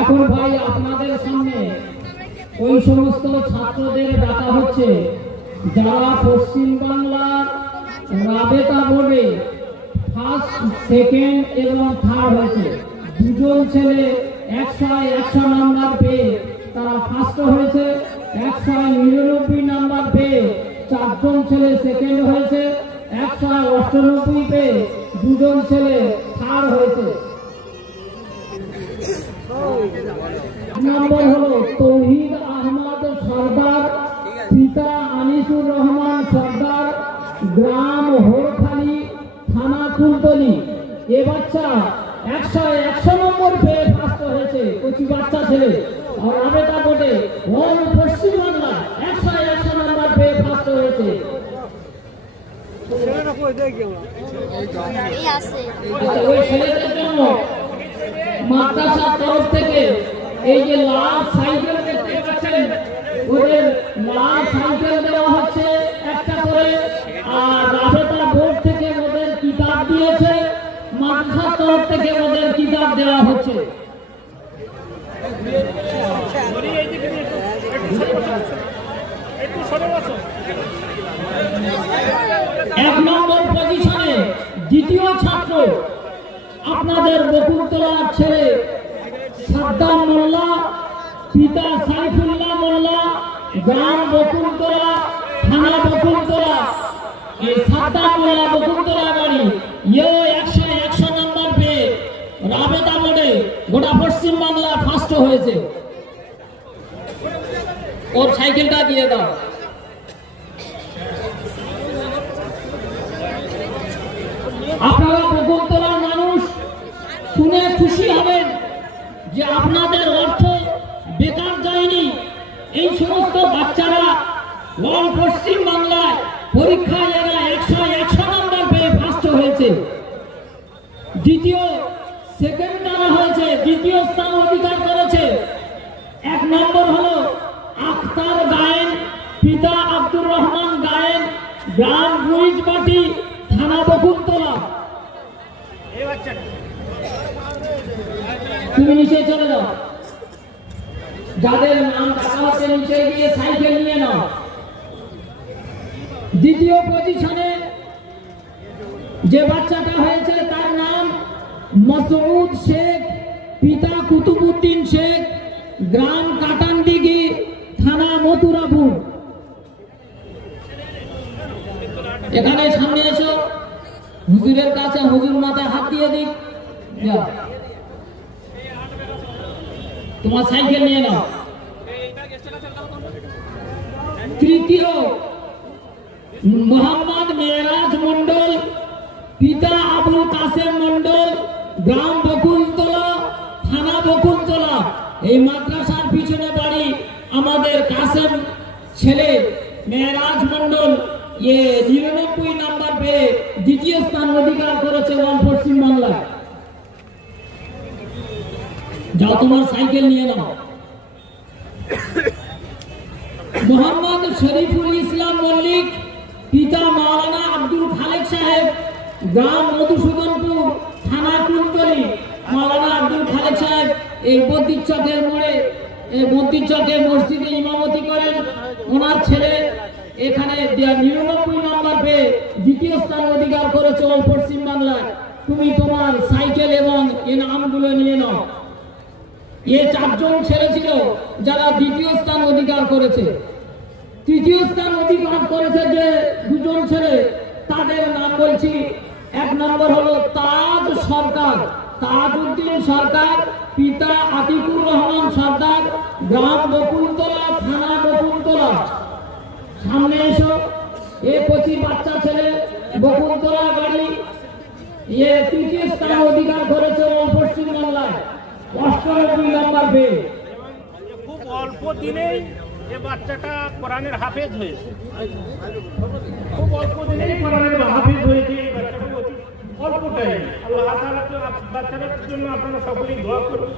এখন ভাই আপনাদের সামনে ওই সমস্ত ছাত্রদের ডাকা হচ্ছে যারা পশ্চিম বাংলার রাবেতা বোর্ডে ফার্স্ট, সেকেন্ড এবং থার্ড হয়েছে। দুজন ছেলে 100 নাম্বার পেয়ে তারা ফার্স্ট হয়েছে, 199 নাম্বার পেয়ে 4 জন ছেলে সেকেন্ড হয়েছে, 198 পেয়ে 2 জন ছেলে থার্ড হয়েছে। নম্বর হলো তৌহিদ আহমদ সর্দার, পিতা আনিসুর রহমান সর্দার, গ্রাম হোরখালি, থানা কুলতলি। এ বাচ্চা 100 নম্বর পেয়ে ফার্স্ট হয়েছে, কচি বাচ্চা ছেলে। আর রাবেতা বোর্ডে অল পশ্চিম বাংলা 100 নাম্বার পেয়ে ফার্স্ট হয়েছে। ওই ছেলেদের জন্য মাদ্রাসার তরফ থেকে এই যে লাল সাইকেল দেখতে পাচ্ছেন, ওদের লাল সাইকেল দেওয়া হচ্ছে একটা করে। আর রাবেতা বোর্ড থেকে ওদের কিতাব দিয়েছে, মাদ্রাসার তরফ থেকে ওদের কিতাব দেওয়া হচ্ছে। এক নম্বর পজিশনে দ্বিতীয় ছাত্র আপনাদের বকুলতলার ছেলে সাদ্দাম মোল্লা, পিতা সাইফুল্লাহ মোল্লা, গ্রাম বকুলতলা, থানা বকুলতলা। এই সাদ্দাম মোল্লা বকুলতলা বাড়ি। ইয়ে 100 নাম্বার পেয়ে রাবেতা বোর্ডে গোটা পশ্চিম বাংলা ফার্স্ট হয়েছে। ওর সাইকেলটা দিয়ে দাও। আপনারা বকুলতলার মানুষ শুনে খুশি হবেন যে আপনাদের অর্থ বেকার যায়নি। এই সমস্ত বাচ্চারা অল পশ্চিম বাংলায় পরীক্ষায় এরা 100 নাম্বার পেয়ে ফার্স্ট হয়েছে। দ্বিতীয়, সেকেন্ড যারা হয়েছে, দ্বিতীয় স্থান অধিকার করেছে। 1 নম্বর হলো আখতার গায়েন, পিতা আব্দুর রহমান গায়েন, গ্রাম গুইজবাটি, থানা বকুলতলা। তুমি নিচে চলে যাও, যাদের নাম ডাকা হচ্ছে নিচে গিয়ে সাইকেল নিয়ে নাও। দ্বিতীয় পজিশনে যে বাচ্চাটা হয়েছে তার নাম মাসউদ শেখ, পিতা কুতুবউদ্দিন শেখ, গ্রাম কাটানদিঘি, থানা মথুরাপুর। এখানে সামনে এসো, হুজুরের কাছে, হুজুর মাথায় হাত দিয়ে দিক। তোমার সাইকেল নিয়ে নাও। তৃতীয় মোহাম্মদ মেরাজ মন্ডল, পিতা আবুল কাসেম মন্ডল, গ্রাম বকুলতলা, থানা বকুলতলা। এই মাদ্রাসার পিছনে বাড়ি আমাদের কাসেম ছেলে মেরাজ মন্ডল। 99 নাম্বার পেয়ে দ্বিতীয় স্থান অধিকার করেছে অল পশ্চিম বাংলায়। যাও, তোমার সাইকেল নিয়ে নাও। মোহাম্মদ শরীফুল ইসলাম মল্লিক, পিতা মাওলানা আব্দুল খালেক সাহেব, গ্রাম মধুসূদনপুর, থানা কুলতলি। মাওলানা আব্দুল খালেক সাহেব এই বদ্দির চকের মোড়ে, এই বদ্দির চকের মসজিদে ইমামতি করেন। ওনার ছেলে এখানে 99 নাম্বার পেয়ে দ্বিতীয় স্থান অধিকার করেছে অল পশ্চিম বাংলায়। তুমি তোমার সাইকেল এবং এই নামগুলো নিয়ে নাও। এ 4 জন ছেলে ছিল যারা দ্বিতীয় স্থান অধিকার করেছে। তৃতীয় স্থান অধিকার করেছে যে 2 জন ছেলে, তাদের নাম বলছি। 1 নম্বর হলো তাজ সরকার, তাজউদ্দিন সরকার, পিতা আতিকুর রহমান সরদার, গ্রাম বকুলতলা, থানা বকুলতলা। সামনে এসো। এ কচি বাচ্চা ছেলে, বকুলতলা বাড়ি। এ তৃতীয় স্থান অধিকার করেছে অল পশ্চিম বাংলায়, 98 নাম্বার পেয়ে। খুব অল্প দিনেই এ বাচ্চাটা কোরআনের হাফেজ হয়েছে। খুব অল্প দিনেই কোরআনের হাফেজ হয়েছে এই বাচ্চাটা, অল্প টাইম। আল্লাহ তাআলা তো বাচ্চাটার জন্য আপনারা সকলেই দোয়া করুন।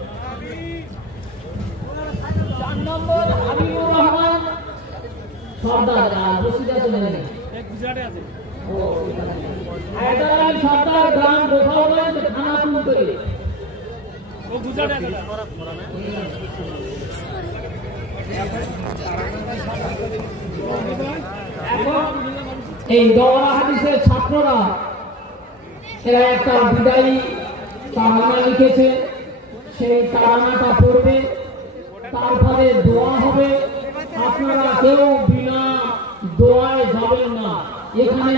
4 নম্বর হাবিবুর রহমান সর্দার, বসিদা চলে গেছে, গুজরাটে আছে। হায়দার আলী সর্দার, গ্রাম গোপালগঞ্জ, থানা কুলতলি। ও গুজরাট এই দওরা হাদিসের ছাত্ররা এরা একটা বিদায়ী তারানা লিখেছে, সেই তারানাটা পড়বে, তারপরে দোয়া হবে। আপনারা কেউ বিনা দোয়ায় যাবেন না, এখানে